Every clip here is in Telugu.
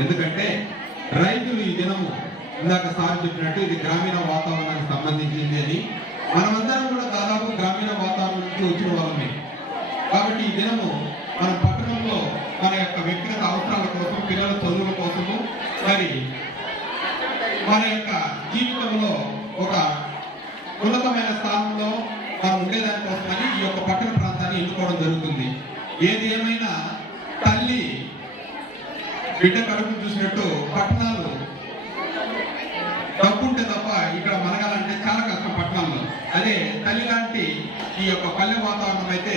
ఎందుకంటే రైతులు ఈ దినము ఇందాక సార్ చెప్పినట్టు ఇది గ్రామీణ వాతావరణానికి సంబంధించింది అని. మనమందరం కూడా దాదాపు గ్రామీణ వాతావరణం నుంచి వచ్చిన వాళ్ళమే. కాబట్టి ఈ దినము మన పట్టణంలో మన యొక్క వ్యక్తిగత అవసరాల కోసం పిల్లల చదువుల కోసము మరి మన యొక్క జీవితంలో ఒక ఉన్నతమైన స్థానంలో మనం ఉండేదాని కోసమని ఈ యొక్క పట్టణ ప్రాంతాన్ని ఎన్నుకోవడం జరుగుతుంది. ఏది ఏమైనా తల్లి బిడ్డ కడుపు పట్టణాలు డబ్బుంటే తప్ప ఇక్కడ మనగాలంటే చాలా కష్టం పట్టణంలో అదే తల్లి లాంటి ఈ యొక్క పల్లె వాతావరణం అయితే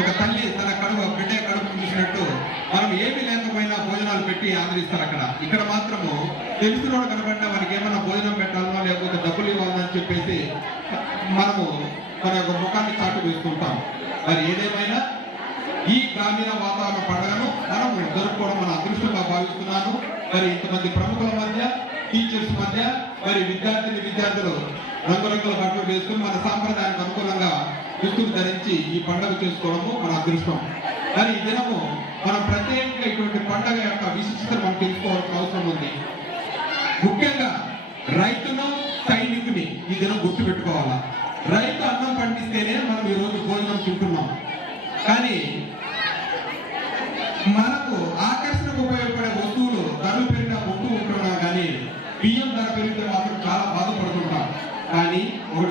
ఒక తల్లి తన కడుపు బిడ్డ కడుపు చూసినట్టు మనం ఏమీ లేకపోయినా భోజనాలు పెట్టి ఆదరిస్తారు అక్కడ. ఇక్కడ మాత్రము తెలుసులో కనబడినా మనకి ఏమైనా భోజనం పెట్టాలన్నా లేకపోతే డబ్బులు ఇవ్వాలని చెప్పేసి మనము మన యొక్క ముఖాన్ని చాటు వేసుకుంటాం. మరి ఏదేమైనా ఈ గ్రామీణ వాతావరణ పండుగను మనం జరుపుకోవడం మన అదృష్టంగా భావిస్తున్నాను. మరి ఇంతమంది ప్రముఖుల మధ్య టీచర్స్ మధ్య మరి విద్యార్థిని విద్యార్థులు రంగురంగుల బట్టలు వేసుకుని మన సాంప్రదాయానికి అనుకూలంగా దుస్తులు ధరించి ఈ పండుగ చేసుకోవడము మన అదృష్టం. మరి ఈ దినము మనం ప్రత్యేకంగా ఇటువంటి పండుగ యొక్క విశిష్టత మనం తెలుసుకోవాల్సిన అవసరం ఉంది. ముఖ్యంగా రైతును సైనికుని ఈ దినం గుర్తు పెట్టుకోవాలా రైతు అన్నం పండిస్తేనే మనం ఈ రోజు భోజనం తింటున్నాం. కానీ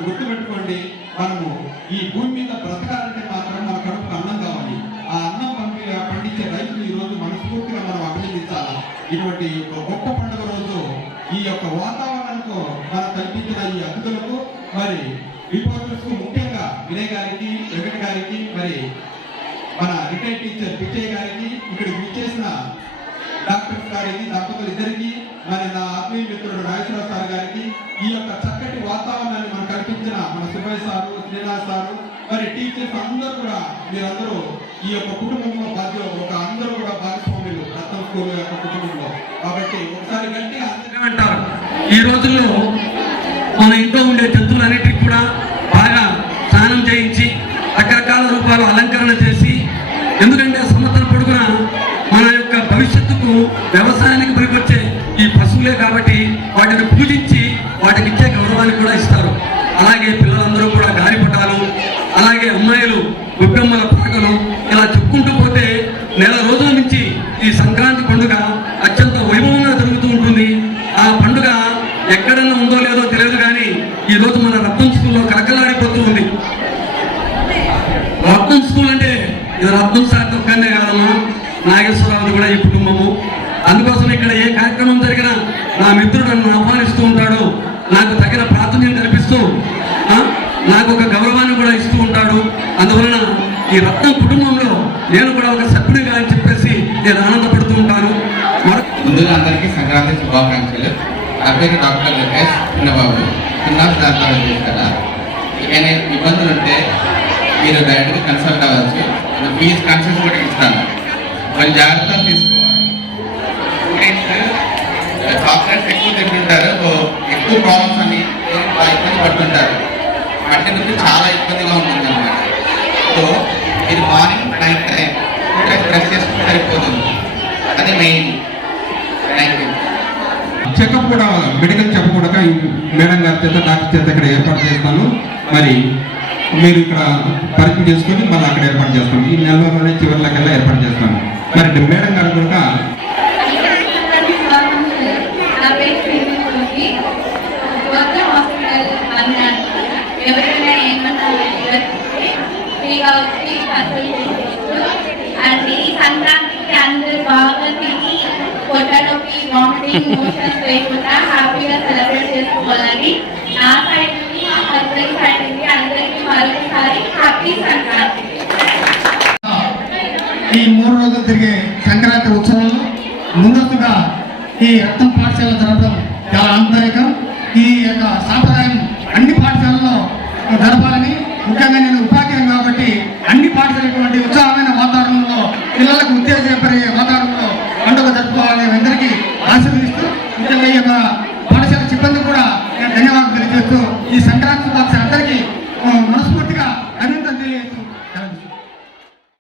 గుర్తుపెట్టుకోండి మనము ఈ భూమి మీద బ్రతకాలంటే మాత్రం మన కడుపుకు అన్నం కావాలి. ఆ అన్నం పంపి పండించే రైతులు ఈ రోజు మనస్ఫూర్తిగా మనం అభినందించాలి? ఇటువంటి ఒక గొప్ప పండుగ రోజు ఈ యొక్క వాతావరణంకు మనం కల్పించిన ఈ అతిథులకు మరి రిపోర్టర్స్కు ముఖ్యంగా వినయ్ గారికి వెంకట గారికి మరి మన రిటైర్డ్ టీచర్ పిచ్చయ్య గారికి ఇక్కడికి విచ్చేసిన డాక్టర్స్ గారికి దంపతులు ఇద్దరికి మరి నా ఆత్మీయ మిత్రుడు నాగేశ్వరరావు సార్ గారికి ఈ యొక్క చక్కటి వాతావరణాన్ని మనం మన సుబ్బయ్య సారు శ్రీనివాస్ సారు మరి టీచర్స్ అందరూ కూడా మీరందరూ ఈ యొక్క కుటుంబంలో బాధ్య ఒక అందరూ కూడా భాగస్వాములు రత్నం స్కూల్ యొక్క కుటుంబంలో. కాబట్టి ఒకసారి గట్టిగా అంటారు. ఈ రోజుల్లో మన ఇంట్లో ఉండే జంతువులన్నిటికీ కూడా బాగా స్నానం చేయించి రకరకాల రూపాలు అలంకరణ చేసి ఎందుకంటే సంవత్సరం పొడుగున మన యొక్క భవిష్యత్తుకు వ్యవసాయానికి పనికొచ్చే ఈ పశువులే కాబట్టి అలాగే పిల్లలందరూ కూడా గాలిపటాలు అలాగే అమ్మాయిలు గొబ్బెమ్మల పాటలు ఇలా చెప్పుకుంటూ పోతే నెల రోజుల నుంచి ఈ సంక్రాంతి పండుగ అత్యంత వైభవంగా జరుగుతూ ఉంటుంది. ఆ పండుగ ఎక్కడన్నా ఉందో లేదో తెలియదు కానీ ఈ రోజు మన రత్నం స్కూల్లో కలకలాడిపోతూ ఉంది. రత్నం స్కూల్ అంటే ఇది రత్నం సార్ ఒక్కనే కాదమ్మా నాగేశ్వరరావు కూడా ఈ కుటుంబము. అందుకోసం ఇక్కడ ఏ కార్యక్రమం జరిగినా నా మిత్రుడు నన్ను ఆహ్వానిస్తూ ఉంటాడు. నాకు తగిన ప్రాధాన్యం కల్పిస్తూ ఆ, నాకు ఒక గౌరవాన్ని కూడా ఇస్తూ ఉంటాడు అందువలన ఈ రత్నం కుటుంబంలో నేను కూడా ఒక సభ్యుడిగా అని చెప్పేసి నేను ఆనందపడుతూ ఉంటాను మరొక ముందుగా అందరికీ సంక్రాంతి శుభాకాంక్షలు. నా పేరు డాక్టర్ లోకేష్ చిన్నబాబు. చిన్న దాంట్లో చేస్తారా ఏమైనా ఇబ్బందులు ఉంటే మీరు డైరెక్ట్గా కన్సల్ట్ అవ్వచ్చు. నేను ఫీజు కన్సల్ట్ కూడా ఇస్తాను. వాళ్ళు జాగ్రత్తలు తీసుకోవాలి. స్టూడెంట్స్ చాక్లెట్స్ ఎక్కువ తింటుంటారు. ఎక్కువ ప్రాబ్లమ్స్ అని ఇబ్బంది పడుతుంటారు. అంటే నుంచి చాలా ఇబ్బందిగా ఉంటుంది అన్నమాట సో మీరు morning night time two times brush చేసుకుంటే సరిపోతుంది అది మెయిన్. చెకప్ కూడా మెడికల్ చెకప్ కూడా ఈ మేడం గారి చేత డాక్టర్ చేత ఇక్కడ ఏర్పాటు చేస్తాను. మరి మీరు ఇక్కడ పరిచయం చేసుకొని మళ్ళీ అక్కడ ఏర్పాటు చేస్తాను. ఈ నెలలోనే చివరిలోకెల్లా ఏర్పాటు చేస్తాను. మరి మేడం గారు కూడా నా పేరు శ్రీనివాసి కొత్త హాస్పిటల్ అన్నాను ఎవరైనా ఏమన్నా ఫ్రీగా వచ్చి కన్సల్ట్ చేసుకోవచ్చు అండ్ ఈ సంక్రాంతికి అందరూ బాగా తిని పొట్ట నొప్పి వామిటింగ్ మోషన్స్ లేకుండా హ్యాపీగా సెలబ్రేట్ చేసుకోవాలని నా సైడ్ నుండి మా హస్బెండ్ సైడ్ నుండి అందరికీ మరొకసారి హ్యాపీ సంక్రాంతి. ఈ మూడు రోజులు తిరిగే సంక్రాంతి ఉత్సవంలో ముందస్తుగా ఈ రక్తం పాఠశాల జరపడం చాలా ఆనందదాయకం. ఈ యొక్క సాంప్రదాయం అన్ని పాఠశాలలో జరపాలని ముఖ్యంగా నేను ఉపాధ్యాయం కాబట్టి అన్ని పాఠశాలలు